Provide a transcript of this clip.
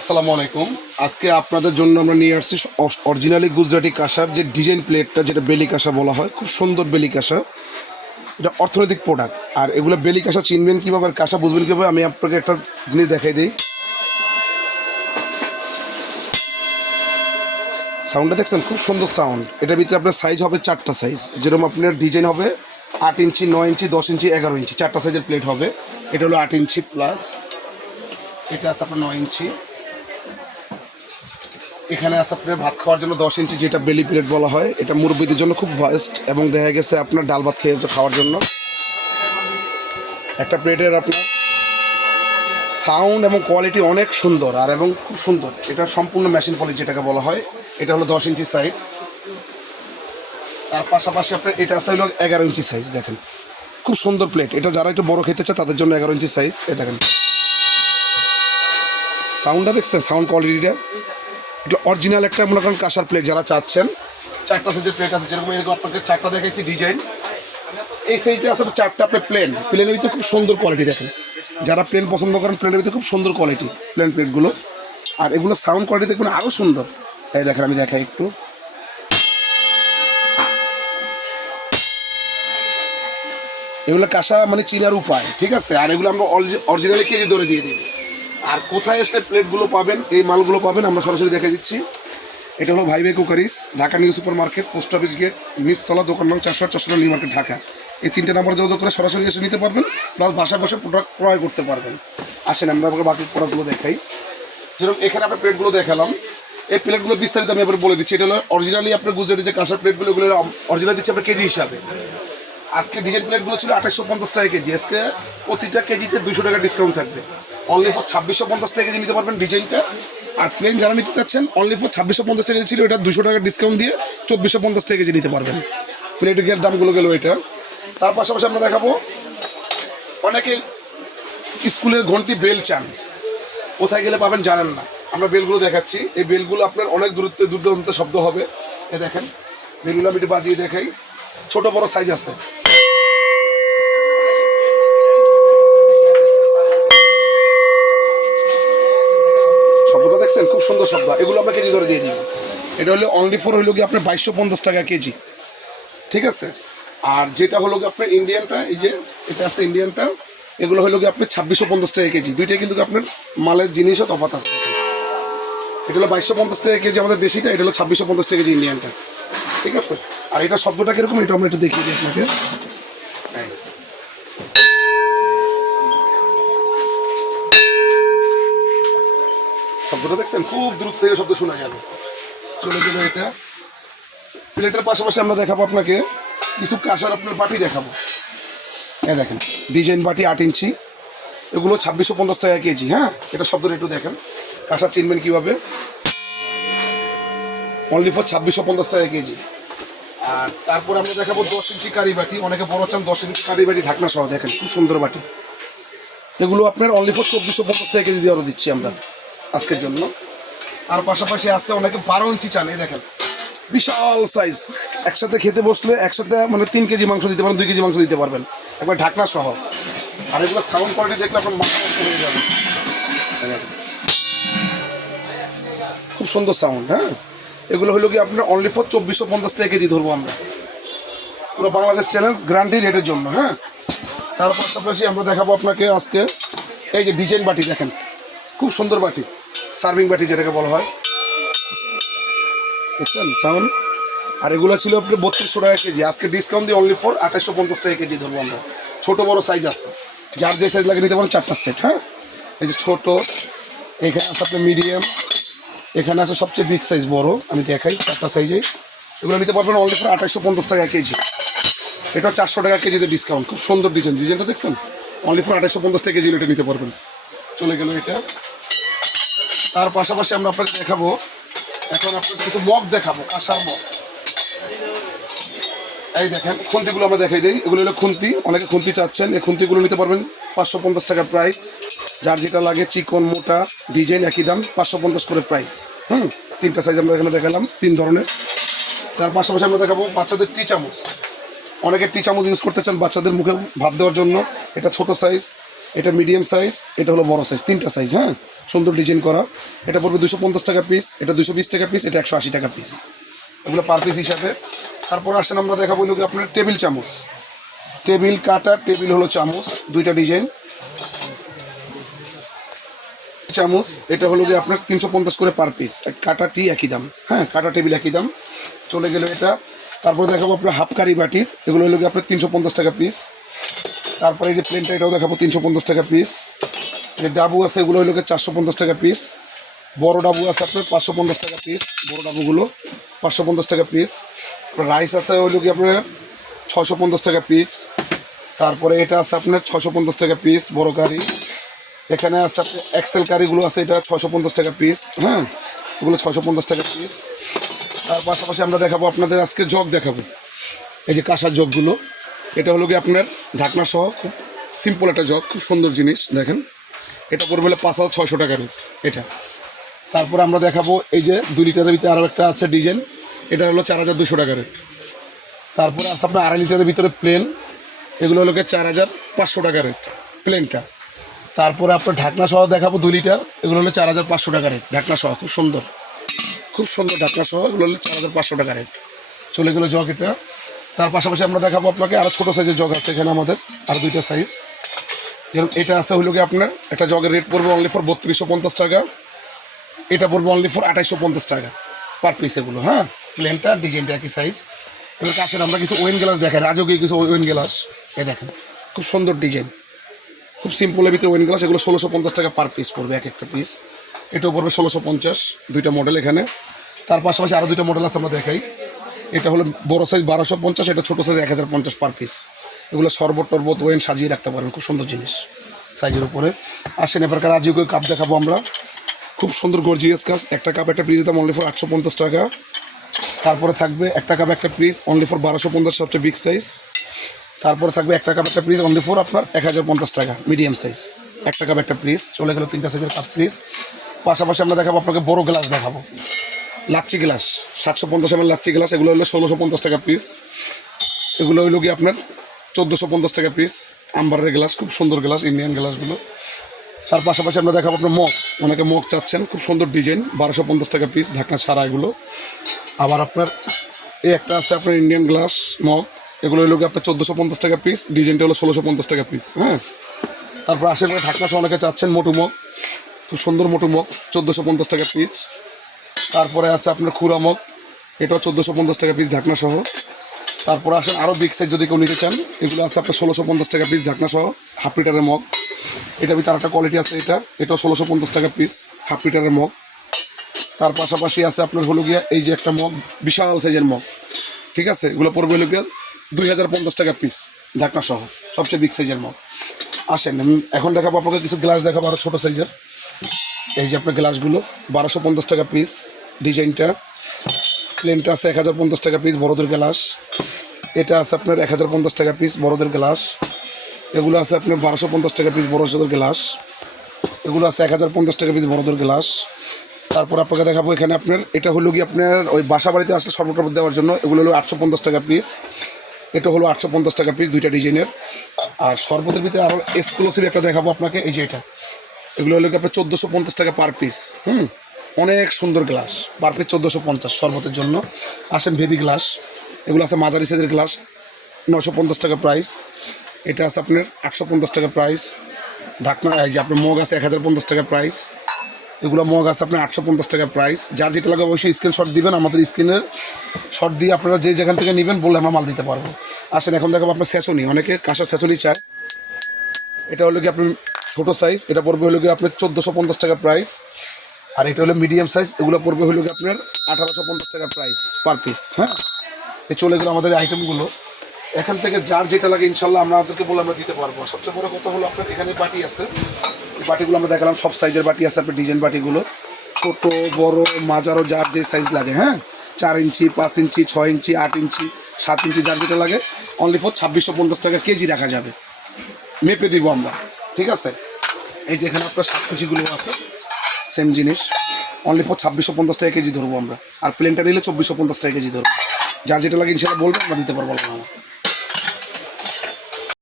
আসসালামু আলাইকুম। আজকে আপনাদের জন্য আমরা নিয়ে আসছি অরিজিনালি গুজরাটি কাঁসার যে ডিজাইন প্লেটটা, যেটা বেলি কাঁসা বলা হয়। খুব সুন্দর বেলি কাঁসা, এটা অর্থনৈতিক প্রোডাক্ট। আর এগুলো বেলি কাঁসা চিনবেন কীভাবে আর কাঁসা বুঝবেন কীভাবে, আমি আপনাকে একটা জিনিস দেখাই দিই। সাউন্ডটা দেখছেন, খুব সুন্দর সাউন্ড। এটার ভিতরে আপনার সাইজ হবে 4টা সাইজ। যেরকম আপনার ডিজাইন হবে 8 ইঞ্চি, 9 ইঞ্চি, 10 ইঞ্চি, 11 ইঞ্চি, 4টা সাইজের প্লেট হবে। এটা হলো 8 ইঞ্চি প্লাস, এটা আছে আপনার 9 ইঞ্চি। এখানে আছে আপনার ভাত খাওয়ার জন্য 10 ইঞ্চি, যেটা বেলি প্লেট বলা হয়। এটা মুরব্বীদের জন্য খুব বেস্ট, এবং দেখা গেছে আপনার ডাল ভাত খেয়ে খাওয়ার জন্য। একটা প্লেটের আপনার সাউন্ড এবং কোয়ালিটি অনেক সুন্দর, আর এবং খুব সুন্দর। এটা সম্পূর্ণ মেশিন পলিশ যেটাকে বলা হয়। এটা হলো 10 ইঞ্চি সাইজ। তার পাশাপাশি আপনার এটা আছে হলো 11 ইঞ্চি সাইজ। দেখেন খুব সুন্দর প্লেট। এটা যারা একটু বড় খেতে চায় তাদের জন্য 11 ইঞ্চি সাইজ। এ দেখেন সাউন্ডটা দেখছেন, সাউন্ড কোয়ালিটিটা। এটা অরিজিনাল একটা মনে করেন কাঁসার প্লেট যারা চাচ্ছেন। 4টা সাইজের প্লেট আছে, যেরকম এরকম আপনাকে 4টা দেখাইছি ডিজাইন। এই সাইজটা আছে 4টা আপনার প্লেনের ভিতরে খুব সুন্দর কোয়ালিটি। দেখেন যারা প্লেন পছন্দ করেন, প্লেনের ভিতরে খুব সুন্দর কোয়ালিটি প্লেন প্লেটগুলো। আর এগুলো সাউন্ড কোয়ালিটি দেখবেন আরও সুন্দর। এই দেখেন, আমি দেখাই একটু। এগুলো কাঁসা মানে চিনার উপায়, ঠিক আছে। আর এগুলো আমরা অরিজিনালি কেজি ধরে দিয়ে দিই। আর কোথায় আসলে প্লেটগুলো পাবেন, এই মালগুলো পাবেন আমরা সরাসরি দেখে দিচ্ছি। এটা হলো ভাই ভাই cookeries, Dhaka New Super Market, post office gate, নিচতলা, দোকান নং 408 নিউ মার্কেট, ঢাকা। এই 3টে নাম্বার যোগাযোগ করে সরাসরি এসে নিতে পারবেন, প্লাস বাসায় বসে প্রোডাক্ট ক্রয় করতে পারবেন। আসেন আমরা আপনাকে বাকি প্রোডাক্টগুলো দেখাই। যেরকম এখানে আপনার প্লেটগুলো দেখালাম, এই প্লেটগুলো বিস্তারিত আমি এবার বলে দিচ্ছি। এটা হলো অরিজিনালি আপনার গুজরাটি যে কাঁসার প্লেটগুলো, এগুলো অরিজিনাল দিচ্ছি আপনার কেজি হিসাবে। আজকে ডিজাইন প্লেটগুলো ছিল 2850 টাকা কেজি। আজকে প্রতিটা কেজিতে 200 টাকা ডিসকাউন্ট থাকবে। অনলি ফর 2650 টাকা কেজি নিতে পারবেন ডিজাইনটা। আর প্লেন যারা নিতে চাচ্ছেন, অনলি ফর 2650 টাকা ছিল, এটা 200 টাকা ডিসকাউন্ট দিয়ে 2450 টাকা কেজি নিতে পারবেন। প্লেটের দামগুলো গেল এটা। তার পাশাপাশি আমরা দেখাবো, অনেকে স্কুলের ঘন্টি বেল চান, কোথায় গেলে পাবেন জানেন না। আমরা বেলগুলো দেখাচ্ছি। এই বেলগুলো আপনার অনেক দূর দূরান্তে শব্দ হবে। এ দেখেন বেলগুলো আমি একটু বাজিয়ে দেখাই। ছোট বড় সাইজ আছে। শব্দটা দেখছেন, খুব সুন্দর শব্দ। এগুলো আমরা কেজি ধরে দিয়ে দিব। এটা হলো অনলি ফর হইল কি আপনার 2250 টাকা কেজি, ঠিক আছে। আর যেটা হলো কি আপনার ইন্ডিয়ানটা, এই যে এটা আছে ইন্ডিয়ানটা, এগুলো হলো কি আপনার 2650 টাকা কেজি। দুইটাই কিন্তু আপনার মালের জিনিসও তফাৎ আছে। এটা হলো 2250 টাকা কেজি আমাদের দেশিটা, এটা হলো 2650 টাকা কেজি ইন্ডিয়ানটা, ঠিক আছে। আর এটা শব্দটা কিরকম, এটা আমরা একটু দেখিয়ে দিই আপনাকে। শব্দটা দেখছেন, খুব দূর থেকে শব্দ শোনা যাবে। চলে গেল এটা। প্লেটের পাশাপাশি আমরা দেখাবো আপনাকে কিছু কাঁসার আপনার বাটি দেখাবো। এই দেখেন ডিজাইন বাটি 8 ইঞ্চি, এগুলো 2650 টাকা কেজি। হ্যাঁ, এটা শব্দটা একটু দেখেন, কাঁসা চিনবেন কীভাবে। অনলি ফর 2650 টাকা কেজি। আর তারপর আমরা দেখাবো 10 ইঞ্চি কারি বাটি। অনেকে বড় চান, 10 ইঞ্চি কারি বাটি ঢাকনা সহ। দেখেন খুব সুন্দর বাটি। এগুলো আপনার অনলি ফর 2450 টাকা কেজি দিয়ে আরও দিচ্ছি আমরা আজকের জন্য। আর পাশাপাশি আছে অনেকে 12 ইঞ্চি চান। এই দেখেন বিশাল সাইজ। একসাথে খেতে বসলে একসাথে মানে 3 কেজি মাংস দিতে পারেন, 2 কেজি মাংস দিতে পারবেন, একবার ঢাকনা সহ। আর এগুলো সাউন্ড কোয়ালিটি দেখলে আপনার মাথা নষ্ট হয়ে যাবে। খুব সুন্দর সাউন্ড। হ্যাঁ, এগুলো হলো কি আপনার অনলি ফর 2450 টাকা কেজি ধরবো আমরা, পুরো বাংলাদেশ চ্যালেঞ্জ গ্যারান্টি রেটের জন্য। হ্যাঁ, তার পাশাপাশি আমরা দেখাবো আপনাকে আজকে এই যে ডিজাইন বাটি। দেখেন খুব সুন্দর বাটি, সার্ভিং বাটি যেটাকে বলা হয়, বুঝছেন সাউন্ড। আর এগুলো ছিল আপনার 3200 টাকা কেজি। আজকে ডিসকাউন্ট দিয়ে অনলি ফর 2850 টাকা কেজি ধরবো আমরা। ছোটো বড়ো সাইজ আছে, যার যে সাইজ লাগে নিতে পারেন। 4টা সেট। হ্যাঁ, এই যে ছোটো, এখানে আছে আপনার মিডিয়াম, এখানে আছে সবচেয়ে বিগ সাইজ বড়। আমি দেখাই 4টা সাইজে। এগুলো নিতে পারবেন অনলি ফর 2850 টাকা কেজি। এটা 400 টাকা কেজিতে ডিসকাউন্ট। খুব সুন্দর ডিজাইন, ডিজাইনটা দেখছেন। অনলি ফর 2850 টাকা কেজি এটা নিতে পারবেন। চলে গেল এটা। তার পাশাপাশি আমরা আপনাকে দেখাবো, এখন আপনাকে কিছু মগ দেখাবো, কাঁসার মগ। এই দেখেন খুন্তিগুলো আমরা দেখাই দিই। এগুলো হলো খুন্তি, অনেকে খুন্তি চাচ্ছেন। এই খুন্তিগুলো নিতে পারবেন 550 টাকা প্রাইস। যার যেটা লাগে, চিকন মোটা ডিজাইন একই দাম, 550 করে প্রাইস। 3টা সাইজ আমরা এখানে দেখালাম, 3 ধরনের। তার পাশাপাশি আমরা দেখাবো বাচ্চাদের টি চামচ। অনেকে টি চামচ ইউজ করতে চান বাচ্চাদের মুখে ভাত দেওয়ার জন্য। এটা ছোট সাইজ, এটা মিডিয়াম সাইজ, এটা হলো বড় সাইজ, তিনটা সাইজ। হ্যাঁ, সুন্দর ডিজাইন করা। এটা পড়বে 250 টাকা পিস, এটা 220 টাকা পিস, এটা 180 টাকা পিস, এগুলো পার পিস হিসাবে। তারপর আসেন আমরা দেখাবো লোক আপনার টেবিল চামচ, টেবিল কাটা, টেবিল হলো চামচ, দুইটা ডিজাইন চামচ। এটা হলো গিয়ে আপনার 350 করে পার পিস, কাটা টি একই দাম। হ্যাঁ, কাটা টেবিল একই দাম, চলে গেল এটা। তারপরে দেখাবো আপনার হাফ কারি বাটি, এগুলো হলো গিয়ে আপনার 350 টাকা পিস। তারপরে এই যে প্লেনটা, এটাও দেখাবো 350 টাকা পিস। যে ডাবু আছে এগুলো হলো গিয়ে 450 টাকা পিস। বড় ডাবু আছে আপনার 550 টাকা পিস, বড় ডাবুগুলো 550 টাকা পিস। রাইস আছে হলো গিয়ে আপনার 650 টাকা পিস। তারপরে এটা আছে আপনার 650 টাকা পিস বড় কারি। এখানে আছে আপনার এক্সেল কারিগুলো আছে, এটা 650 টাকা পিস। হ্যাঁ, এগুলো 650 টাকা পিস। তার পাশাপাশি আমরা দেখাবো আপনাদের আজকে জগ দেখাবো, এই যে কাঁসার জগগুলো। এটা হলো কি আপনার ঢাকনা সহ, খুব সিম্পল একটা জগ, খুব সুন্দর জিনিস। দেখেন, এটা পড়বে 5,600 টাকা রেট এটা। তারপরে আমরা দেখাবো এই যে 2 লিটারের ভিতরে আরও একটা আছে ডিজাইন, এটা হলো 4,200 টাকা রেট। তারপরে আছে আপনার 2.5 লিটারের ভিতরে প্লেন, এগুলো হলো 4,500 টাকা রেট প্লেনটা। তারপরে আপনার ঢাকনা সহ দেখাবো 2 লিটার, এগুলো হলো 4,500 টাকা রেট ঢাকনা সহ, খুব সুন্দর, খুব সুন্দর ঢাকনা সহ, এগুলো হলো 4,500 টাকা রেট। চলে গেলো জগ এটা। তার পাশাপাশি আমরা দেখাবো আপনাকে আরও ছোটো সাইজের জগ আছে এখানে আমাদের, আর 2টা সাইজ। যেমন এটা আছে হলো কি আপনার একটা জগের রেট পড়বে অনলি ফর 3250 টাকা, এটা পড়বে অনলি ফর 2850 টাকা পার পিস এগুলো। হ্যাঁ, প্লেনটা ডিজাইনটা একই সাইজ। এবার আসেন আমরা কিছু ওয়েন গ্লাস দেখাই, রাজকীয় কিছু ওয়েন গ্লাস। এই দেখেন, খুব সুন্দর ডিজাইন, খুব সিম্পলের ভিতরে ওয়েন গ্লাস, এগুলো 1650 টাকা পার পিস পড়বে এক একটা পিস। এটাও পড়বে 1650, 2টা মডেল এখানে। তার পাশাপাশি আরও 2টা মডেল আছে আমরা দেখাই। এটা হলো বড় সাইজ 1250, এটা ছোটো সাইজ 1050 পার পিস। এগুলো শরবত টরবত ওয়েন সাজিয়ে রাখতে পারেন, খুব সুন্দর জিনিস সাইজের উপরে। আসেন এবার রাজকীয় কাপ দেখাবো আমরা, খুব সুন্দর গর্জিয়াস কাজ। একটা কাপ একটা পিস দাম অনলি ফর 850 টাকা। তারপরে থাকবে একটা কাপ একটা পিস অনলি ফর 1250, সবচেয়ে বিগ সাইজ। তারপরে থাকবে একটা কাপ একটা পিস অনলি ফর আপনার 1050 টাকা, মিডিয়াম সাইজ। একটা কাপ একটা পিস, চলে গেল 3টা সাইজের কাপ পিস। পাশাপাশি আমরা দেখাবো আপনাকে বড় গ্লাস দেখাবো, lassi glass, 750 ml lassi glass, এগুলো হলো 1650 টাকা পিস। এগুলো হইলো কি আপনার 1450 টাকা পিস। আম্বারের গ্লাস, খুব সুন্দর গ্লাস, ইন্ডিয়ান গ্লাসগুলো। তার পাশাপাশি আমরা দেখাবো আপনার মগ, অনেকে মগ চাচ্ছেন, খুব সুন্দর ডিজাইন, 1250 টাকা পিস, ঢাকনা ছাড়া এগুলো। আবার আপনার এই একটা আছে আপনার ইন্ডিয়ান গ্লাস মগ, এগুলো হইলো কি আপনার 1450 টাকা পিস, ডিজাইনটা হলো 1650 টাকা পিস। হ্যাঁ, তারপর আশেপাশে ঢাকনা সহ অনেকে চাচ্ছেন মোটু মগ, খুব সুন্দর মোটু মগ, 1450 টাকা পিস। তারপরে আছে আপনার খুরা মগ, এটাও 1450 টাকা পিস ঢাকনা সহ। তারপরে আসেন আরও বিগ সাইজ যদি কেউ নিতে চান, এগুলো আছে আপনার 1650 টাকা পিস ঢাকনা সহ, হাফ লিটারের মগ। এটা ভিতরে একটা কোয়ালিটি আছে, এটাও 1650 টাকা পিস, হাফ লিটারের মগ। তার পাশাপাশি আছে আপনার হলো গিয়া এই যে একটা মগ, বিশাল সাইজের মগ, ঠিক আছে, এগুলো পড়বে হলো গিয়া 2050 টাকা পিস ঢাকনা সহ, সবচেয়ে বিগ সাইজের মগ। আসেন আমি এখন দেখাবো আপনাকে কিছু গ্লাস দেখাবো আরও ছোটো সাইজের। এই যে আপনার গ্লাসগুলো 1250 টাকা পিস, ডিজাইনটা প্লেনটা আছে 1050 টাকা পিস, বড়দের গ্লাস। এটা আছে আপনার 1050 টাকা পিস, বড়দের গ্লাস। এগুলো আছে আপনার 1250 টাকা পিস, বড়দের গ্লাস। এগুলো আছে 1050 টাকা পিস, বড়দের গ্লাস। তারপর আপনাকে দেখাবো এখানে আপনার এটা হলো কি আপনার ওই বাসা বাড়িতে আসলে সর্বপ্রথম দেওয়ার জন্য, এগুলো হলো 850 টাকা পিস, এটা হলো 850 টাকা পিস, 2টা ডিজাইনের। আর শরবতের ভিতরে আরও এক্সক্লুসিভ একটা দেখাবো আপনাকে, এই যে এটা, এগুলো হলো কি আপনার 1450 টাকা পার পিস। অনেক সুন্দর গ্লাস, পার পিস 1450 শরবতের জন্য। আসেন বেবি গ্লাস, এগুলো আছে মাঝারি সাইজের গ্লাস, 950 টাকা প্রাইস। এটা আছে আপনার 850 টাকা প্রাইস। ঢাকনা এই যে আপনার মগ আছে 1050 টাকা প্রাইস। এগুলো মগ আছে আপনার 850 টাকা প্রাইস। যার যেটা লাগে অবশ্যই স্ক্রিনশট দিবেন, আমাদের স্ক্রিনের শট দিয়ে আপনারা যে যেখান থেকে নেবেন বললে আমরা মাল দিতে পারবো। আসেন এখন দেখাবো আপনার ছেঁচনি, অনেকে কাঁসার ছেঁচনি চায়। এটা হলো কি আপনার ছোটো সাইজ, এটা পড়বে হলো কি আপনার 1450 টাকা প্রাইস। আর এটা হলো মিডিয়াম সাইজ, এগুলো পড়বে হলো কি আপনার 1850 টাকা প্রাইস পার পিস। হ্যাঁ, এই চলে গেলো আমাদের আইটেমগুলো। এখান থেকে যার যেটা লাগে ইনশাল্লাহ আমরা আপনাদেরকে বলে আমরা দিতে পারবো। সবচেয়ে বড় কথা হলো আপনার এখানে বাটি আছে, এই বাটিগুলো আমরা দেখালাম, সব সাইজের বাটি আছে আপনার, ডিজাইন বাটিগুলো ছোট বড় মাঝারও যার যে সাইজ লাগে। হ্যাঁ, 4 ইঞ্চি 5 ইঞ্চি 6 ইঞ্চি 8 ইঞ্চি 7 ইঞ্চি যার যেটা লাগে অনলি ফর 2650 টাকা কেজি রাখা যাবে, মেপে দিব আমরা, ঠিক আছে। এই যে এখানে আপনার 7 ইঞ্চিগুলো আছে, সেম জিনিস, অনলি ফর 2650 টাকা কেজি ধরবো আমরা। আর প্লেনটা নিলে 2450 টাকা কেজি ধরবো। যার যেটা লাগে ইনশাল্লাহ বলবেন, আমরা দিতে পারবো না।